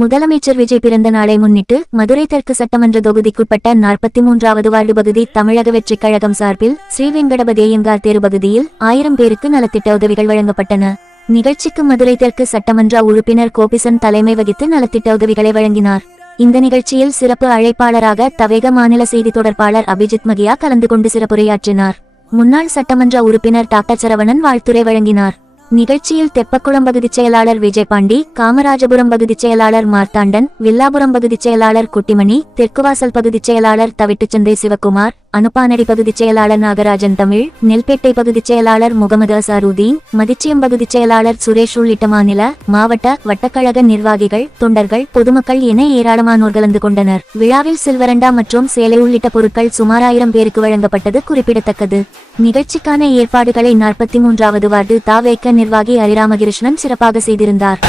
முதலமைச்சர் விஜய் பிறந்த நாளை முன்னிட்டு மதுரை தெற்கு சட்டமன்ற தொகுதிக்குட்பட்ட 43வது வார்டு பகுதி தமிழக வெற்றிக் கழகம் சார்பில் ஸ்ரீவெங்கடபதி ஐயங்கார் தேரு பகுதியில் 1000 பேருக்கு நலத்திட்ட உதவிகள் வழங்கப்பட்டன. நிகழ்ச்சிக்கு மதுரை தெற்கு சட்டமன்ற உறுப்பினர் கோபிசன் தலைமை வகித்து நலத்திட்ட உதவிகளை வழங்கினார். இந்த நிகழ்ச்சியில் சிறப்பு அழைப்பாளராக தவேக மாநில செய்தி தொடர்பாளர் அபிஜித் மகியா கலந்து கொண்டு சிறப்புரையாற்றினார். முன்னாள் சட்டமன்ற உறுப்பினர் டாக்டர் சரவணன் வாழ்த்துரை வழங்கினார். நிகழ்ச்சியில் தெப்பக்குளம் பகுதிச் செயலாளர் விஜயபாண்டி, காமராஜபுரம் பகுதிச் செயலாளர் மார்த்தாண்டன், வில்லாபுரம் பகுதிச் செயலாளர் குட்டிமணி, தெற்குவாசல் பகுதிச் செயலாளர் தவிட்டுச்சந்தை சிவகுமார், அனுப்பானடி பகுதிச் செயலாளர் நாகராஜன் தமிழ், நெல்பேட்டை பகுதிச் செயலாளர் முகமது அசாருதீன், மதிச்சியம் பகுதிச் செயலாளர் சுரேஷ் உள்ளிட்ட மாநில, மாவட்ட, வட்டக்கழக நிர்வாகிகள், தொண்டர்கள், பொதுமக்கள் என ஏராளமானோர் கலந்து கொண்டனர். விழாவில் சில்வரண்டா மற்றும் சேலை உள்ளிட்ட பொருட்கள் சுமார் 1000 பேருக்கு வழங்கப்பட்டது குறிப்பிடத்தக்கது. நிகழ்ச்சிக்கான ஏற்பாடுகளை 43வது வார்டு தாவேக நிர்வாகி ஹரிராமகிருஷ்ணன் சிறப்பாக செய்திருந்தார்.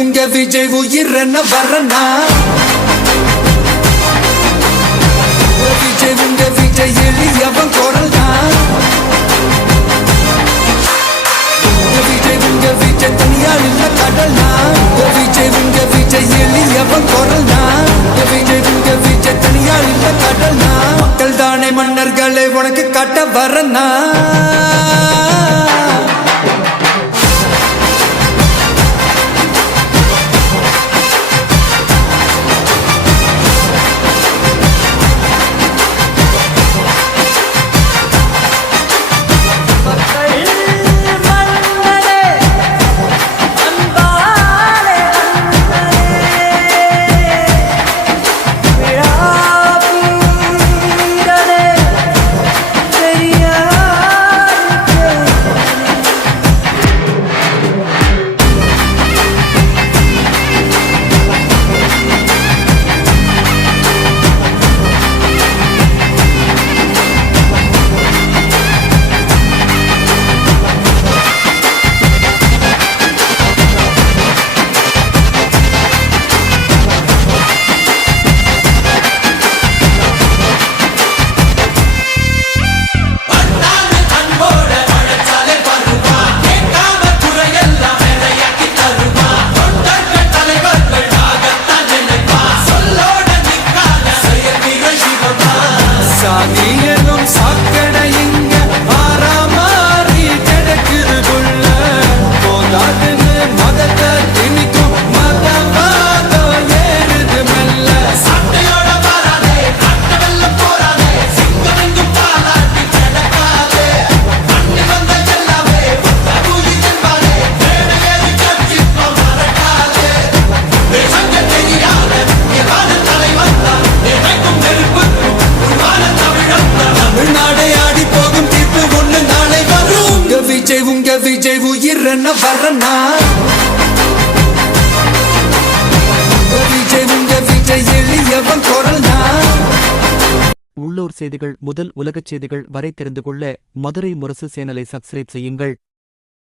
உங்க விஜய் உயிரன வரனா உங்க விஜய் எளியவன் குரல்னா உங்க விஜய் தனியார் இல்ல கடல்னா உங்க விஜய் எளியவன் குரல்னா உங்க விஜய் தனியார் இல்ல கடல்னா மக்கள் தானே மன்னர்களை உனக்கு காட்ட வரனா விஜய் உயிரன வரனா விஜய் எளியவன் குரல்னா. உள்ளூர் செய்திகள் முதல் உலகச் செய்திகள் வரை தெரிந்து கொள்ள மதுரை முரசு சேனலை சப்ஸ்கிரைப் செய்யுங்கள்.